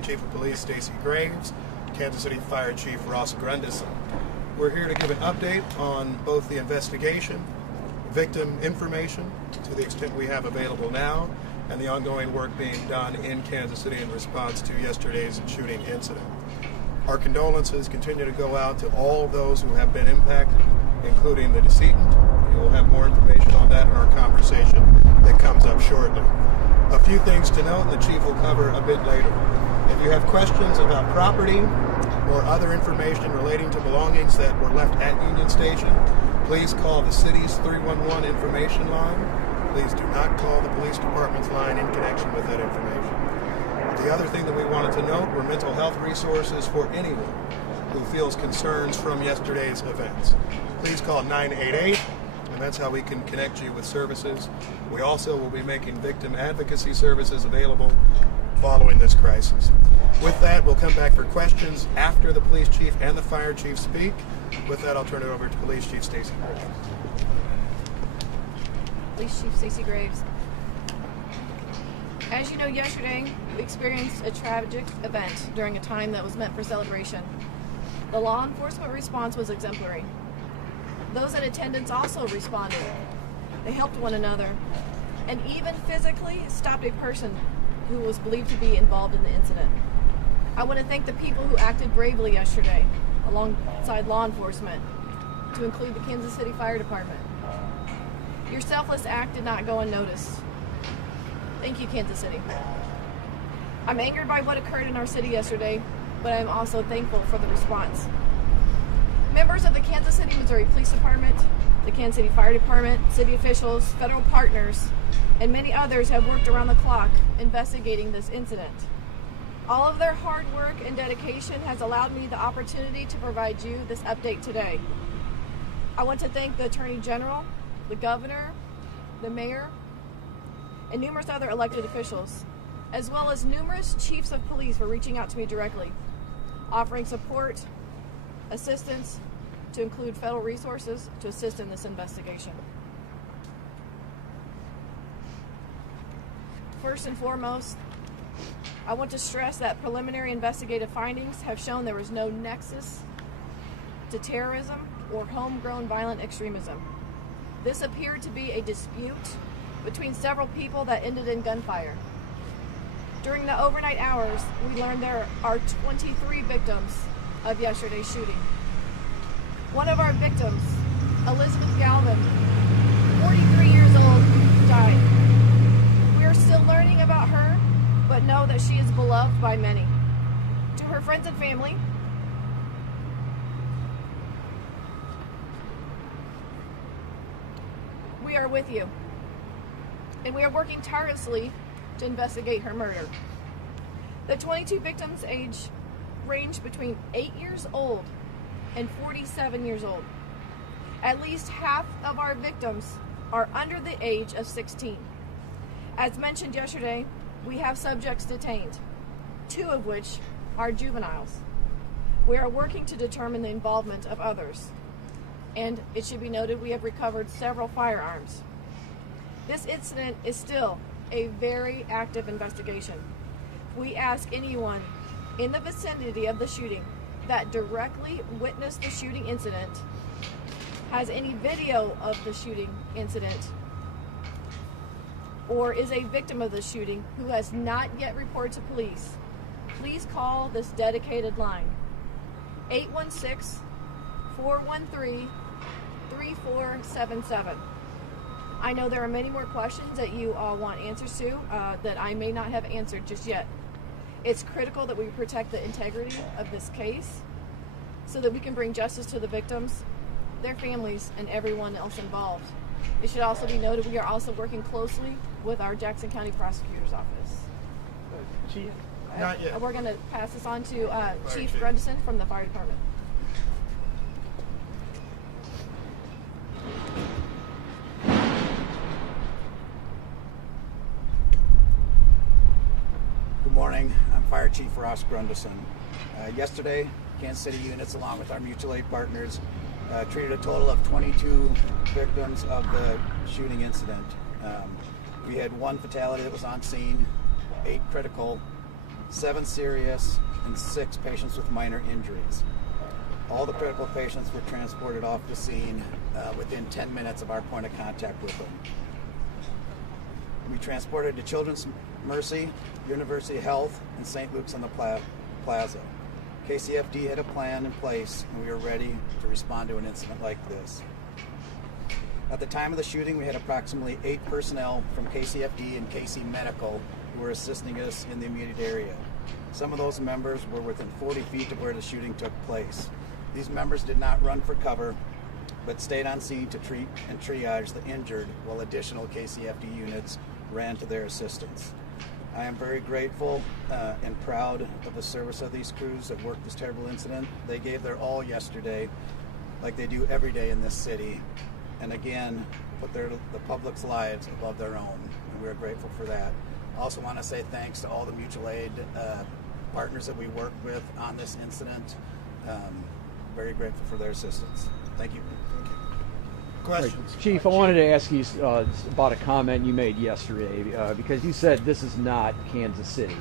Chief of Police Stacy Graves, Kansas City Fire Chief Ross Grundison. We're here to give an update on both the investigation, victim information to the extent we have available now, and the ongoing work being done in Kansas City in response to yesterday's shooting incident. Our condolences continue to go out to all of those who have been impacted, including the decedent. You will have more information on that in our conversation that comes up shortly. A few things to note, the Chief will cover a bit later. If you have questions about property or other information relating to belongings that were left at Union Station, please call the city's 311 information line. Please do not call the police department's line in connection with that information. The other thing that we wanted to note were mental health resources for anyone who feels concerns from yesterday's events. Please call 988, and that's how we can connect you with services. We also will be making victim advocacy services available following this crisis. With that, we'll come back for questions after the police chief and the fire chief speak. With that, I'll turn it over to Police Chief Stacy Graves. Police Chief Stacy Graves. As you know, yesterday we experienced a tragic event during a time that was meant for celebration. The law enforcement response was exemplary. Those in attendance also responded. They helped one another and even physically stopped a person who was believed to be involved in the incident. I want to thank the people who acted bravely yesterday alongside law enforcement, to include the Kansas City Fire Department. Your selfless act did not go unnoticed. Thank you, Kansas City. I'm angered by what occurred in our city yesterday, but I'm also thankful for the response. Members of the Kansas City, Missouri Police Department, the Kansas City Fire Department, city officials, federal partners, and many others have worked around the clock investigating this incident. All of their hard work and dedication has allowed me the opportunity to provide you this update today. I want to thank the Attorney General, the Governor, the Mayor, and numerous other elected officials, as well as numerous chiefs of police for reaching out to me directly, offering support, assistance, to include federal resources to assist in this investigation. First and foremost, I want to stress that preliminary investigative findings have shown there was no nexus to terrorism or homegrown violent extremism. This appeared to be a dispute between several people that ended in gunfire. During the overnight hours, we learned there are 23 victims of yesterday's shooting. One of our victims, Elizabeth Galvin, 43 years old, died. We are still learning about her, but know that she is beloved by many. To her friends and family, we are with you, and we are working tirelessly to investigate her murder. The 22 victims' age range between 8 years old and 47 years old. At least half of our victims are under the age of 16. As mentioned yesterday, we have subjects detained, 2 of which are juveniles. We are working to determine the involvement of others, and it should be noted we have recovered several firearms. This incident is still a very active investigation. We ask anyone in the vicinity of the shooting that directly witnessed the shooting incident, has any video of the shooting incident, or is a victim of the shooting who has not yet reported to police, please call this dedicated line, 816-413-3477. I know there are many more questions that you all want answers to that I may not have answered just yet. It's critical that we protect the integrity of this case so that we can bring justice to the victims, their families, and everyone else involved. It should also be noted we are also working closely with our Jackson County Prosecutor's Office. Chief, not yet. We're going to pass this on to Chief Grundison from the Fire Department. Good morning. I'm Fire Chief Ross Grundison. Yesterday, Kansas City units, along with our mutual aid partners, treated a total of 22 victims of the shooting incident. We had 1 fatality that was on scene, 8 critical 7 serious, and 6 patients with minor injuries. All the critical patients were transported off the scene within 10 minutes of our point of contact with them. We transported to Children's Mercy, University Health, and St. Luke's on the Plaza. KCFD had a plan in place, and we were ready to respond to an incident like this. At the time of the shooting, we had approximately 8 personnel from KCFD and KC Medical who were assisting us in the immediate area. Some of those members were within 40 feet of where the shooting took place. These members did not run for cover, but stayed on scene to treat and triage the injured while additional KCFD units ran to their assistance. I am very grateful and proud of the service of these crews that worked this terrible incident. They gave their all yesterday, like they do every day in this city, and again, put the public's lives above their own, and we are grateful for that. I also want to say thanks to all the mutual aid partners that we worked with on this incident. Very grateful for their assistance. Thank you. Questions? Chief, I wanted to ask you about a comment you made yesterday, because you said this is not Kansas City.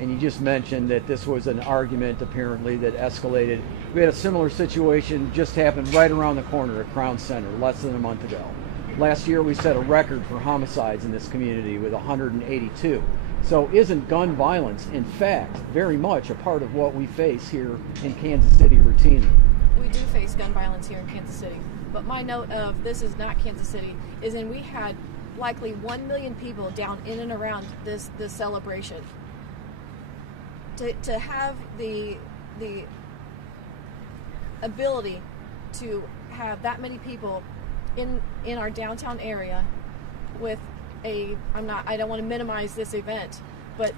And you just mentioned that this was an argument, apparently, that escalated. We had a similar situation just happened right around the corner at Crown Center less than a month ago. Last year, we set a record for homicides in this community with 182. So isn't gun violence, in fact, very much a part of what we face here in Kansas City routinely? We do face gun violence here in Kansas City. But my note of this is not Kansas City is we had likely 1 million people down in and around this celebration. To have the ability to have that many people in our downtown area with I don't want to minimize this event, but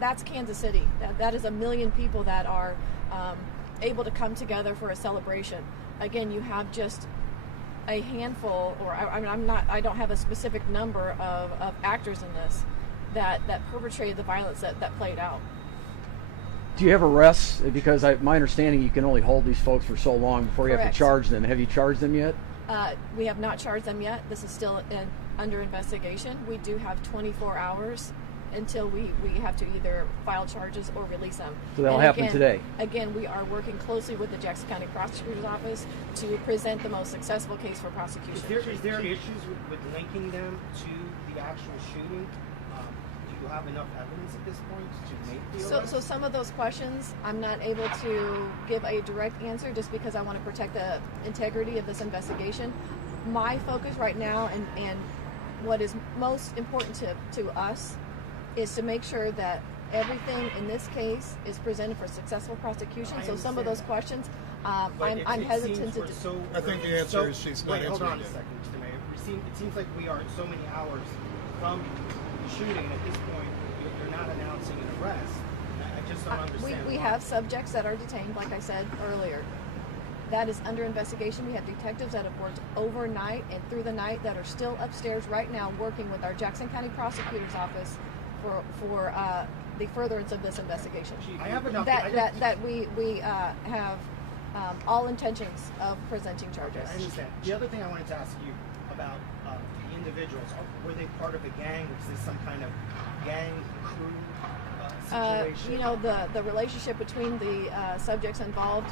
that's Kansas City. That is 1 million people that are able to come together for a celebration. Again, you have just a handful, or I don't have a specific number of actors in this that perpetrated the violence that played out. Do you have arrests? Because my understanding, you can only hold these folks for so long before you have Correct. to charge them. Have you charged them yet? We have not charged them yet. This is still under investigation. We do have 24 hours until we have to either file charges or release them. So that'll happen today? Again, we are working closely with the Jackson County Prosecutor's Office to present the most successful case for prosecution. Is there issues with linking them to the actual shooting? Do you have enough evidence at this point to make the arrest? So some of those questions, I'm not able to give a direct answer just because I want to protect the integrity of this investigation. My focus right now and what is most important to us is to make sure that everything in this case is presented for successful prosecution. So some of those questions, I'm hesitant to. I think the answer is she's not hold on answering a it. second, Mr. Mayor. It seems like we are so many hours from the shooting. At this point, you're not announcing an arrest. I just don't understand. We have subjects that are detained, like I said earlier. That is under investigation. We have detectives that have worked overnight and through the night that are still upstairs right now working with our Jackson County Prosecutor's Office for the furtherance of this investigation. I have enough. That we have all intentions of presenting charges. I understand. The other thing I wanted to ask you about the individuals, were they part of a gang? Was this some kind of gang crew situation? The relationship between the subjects involved,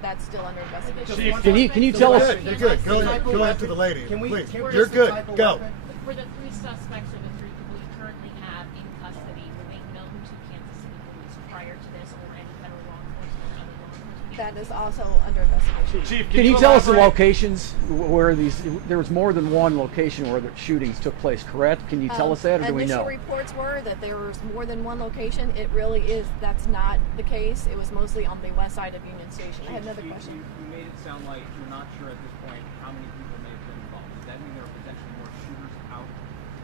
that's still under investigation. Chief, can you tell us? You're good. Go ahead to the lady, please. Can You're good. Go. For the 3 suspects or the 3 people you currently have in custody, were they known to Kansas City Police prior to this or any federal law enforcement or other law enforcement? That is also under investigation. Chief, Can you tell us the locations where there was more than one location where the shootings took place, correct? Can you tell us that, or do we know? Initial reports were that there was more than one location. It really is. That's not the case. It was mostly on the west side of Union Station. I had another question. You made it sound like you're not sure at this point how many people may have been involved. Does that mean there are potentially more shooters out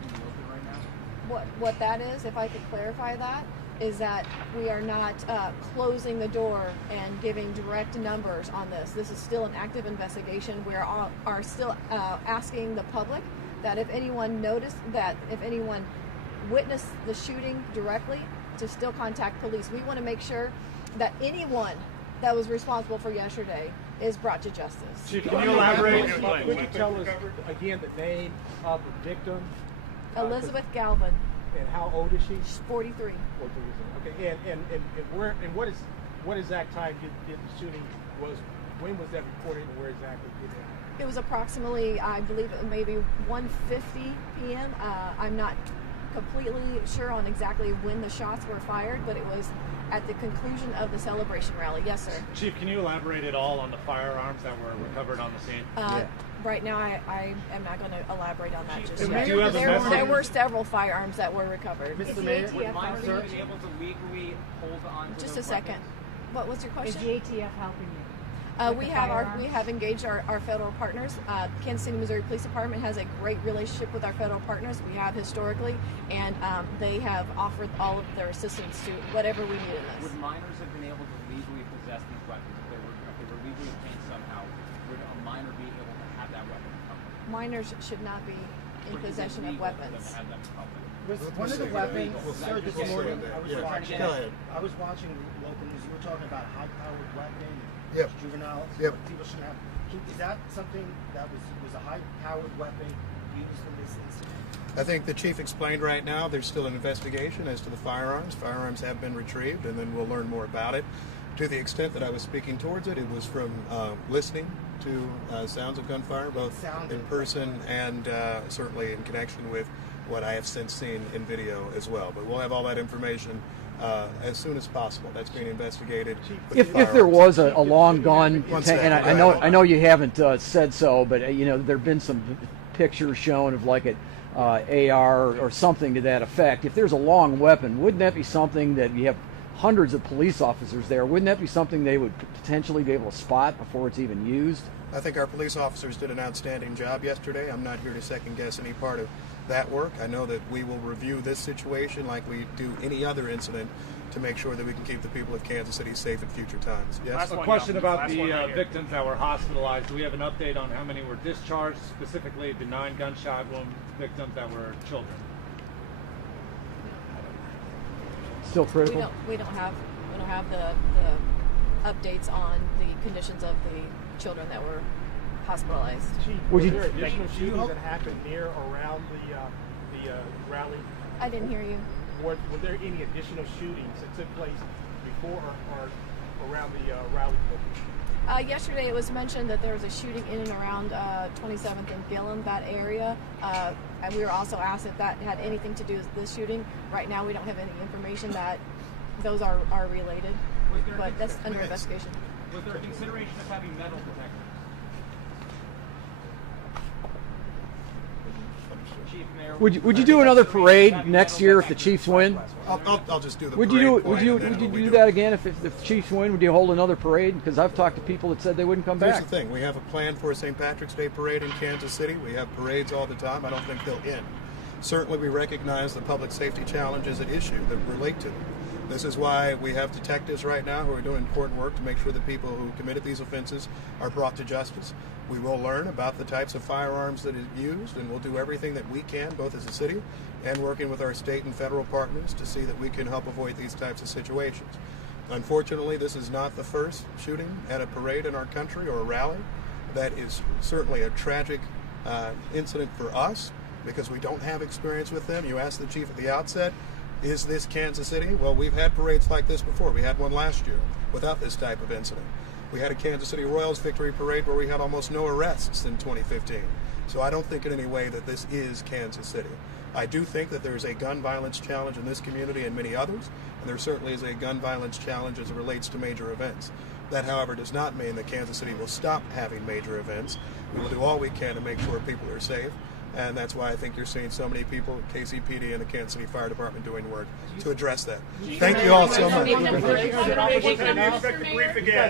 in the open right now? What that is, if I could clarify that, is that we are not closing the door and giving direct numbers on this. This is still an active investigation. We are still asking the public that if anyone if anyone witnessed the shooting directly, to still contact police. We want to make sure that anyone that was responsible for yesterday is brought to justice. Chief, can you elaborate? Would you tell us again the name of the victim? Elizabeth Galvin. And how old is she? She's 43. 43. Okay. And what exact time did the shooting was? When was that reported, and where exactly did it happen? It was approximately, I believe, maybe 1:50 p.m. I'm not completely sure on exactly when the shots were fired, but it was at the conclusion of the celebration rally. Yes, sir. Chief, can you elaborate at all on the firearms that were recovered on the scene? Right now, I am not going to elaborate on that just Do yet. you have a message? There were several firearms that were recovered. Mr. Mayor, would minors be able to legally hold on to Just those a second. weapons? What was your question? Is the ATF helping you? We have engaged our federal partners. Kansas City, Missouri Police Department has a great relationship with our federal partners. We have historically, and they have offered all of their assistance to whatever we need in this. Would minors have been able to legally possess these weapons if they were legally obtained somehow? Would a minor be able to have that weapon recovered? Minors should not be in possession of weapons. One of the weapons, sir, this morning Yeah. I was watching local news. You were talking about a high-powered weapon, Yep. juveniles. Yep. People shouldn't have. Is that something that was a high-powered weapon used in this incident? I think the chief explained right now there's still an investigation as to the firearms. Firearms have been retrieved, and then we'll learn more about it. To the extent that I was speaking towards it, it was from listening to sounds of gunfire, both in person and certainly in connection with what I have since seen in video as well. But we'll have all that information as soon as possible. That's being investigated. If there was a long gun, One and second. I know you haven't said so, but there've been some pictures shown of like an AR or something to that effect. If there's a long weapon, wouldn't that be something that you have hundreds of police officers there? Wouldn't that be something they would potentially be able to spot before it's even used? I think our police officers did an outstanding job yesterday. I'm not here to second guess any part of that work. I know that we will review this situation like we do any other incident to make sure that we can keep the people of Kansas City safe in future times. Yes? A question about the victims that were hospitalized. Do we have an update on how many were discharged, specifically the 9 gunshot wound victims that were children? Still critical? We don't have the updates on the conditions of the children that were hospitalized. Chief, were there additional shootings that happened near or around the rally? I didn't hear you. Were there any additional shootings that took place before or around the rally? Yesterday it was mentioned that there was a shooting in and around 27th and Gillum, that area. And we were also asked if that had anything to do with this shooting. Right now we don't have any information that those are related, but that's under investigation. Was there a consideration of having metal detectors? Chief Mayor, Would you do another parade next year if the Chiefs win? I'll just do the Would parade. you do that again if the Chiefs win? Would you hold another parade? Because I've talked to people that said they wouldn't come Here's back. the thing. We have a plan for a St. Patrick's Day parade in Kansas City. We have parades all the time. I don't think they'll end. Certainly we recognize the public safety challenges at issue that relate to them. This is why we have detectives right now who are doing important work to make sure the people who committed these offenses are brought to justice. We will learn about the types of firearms that are used, and we'll do everything that we can, both as a city and working with our state and federal partners, to see that we can help avoid these types of situations. Unfortunately, this is not the first shooting at a parade in our country or a rally. That is certainly a tragic incident for us because we don't have experience with them. You asked the chief at the outset, is this Kansas City? Well, we've had parades like this before. We had one last year without this type of incident. We had a Kansas City Royals victory parade where we had almost no arrests in 2015. So I don't think in any way that this is Kansas City. I do think that there's a gun violence challenge in this community and many others, and there certainly is a gun violence challenge as it relates to major events. That, however, does not mean that Kansas City will stop having major events. We will do all we can to make sure people are safe. And that's why I think you're seeing so many people at KCPD and the Kansas City Fire Department doing work to address that. Thank you all so much. You guys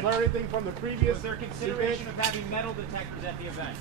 learn anything from the previous? Was there consideration of having metal detectors at the event?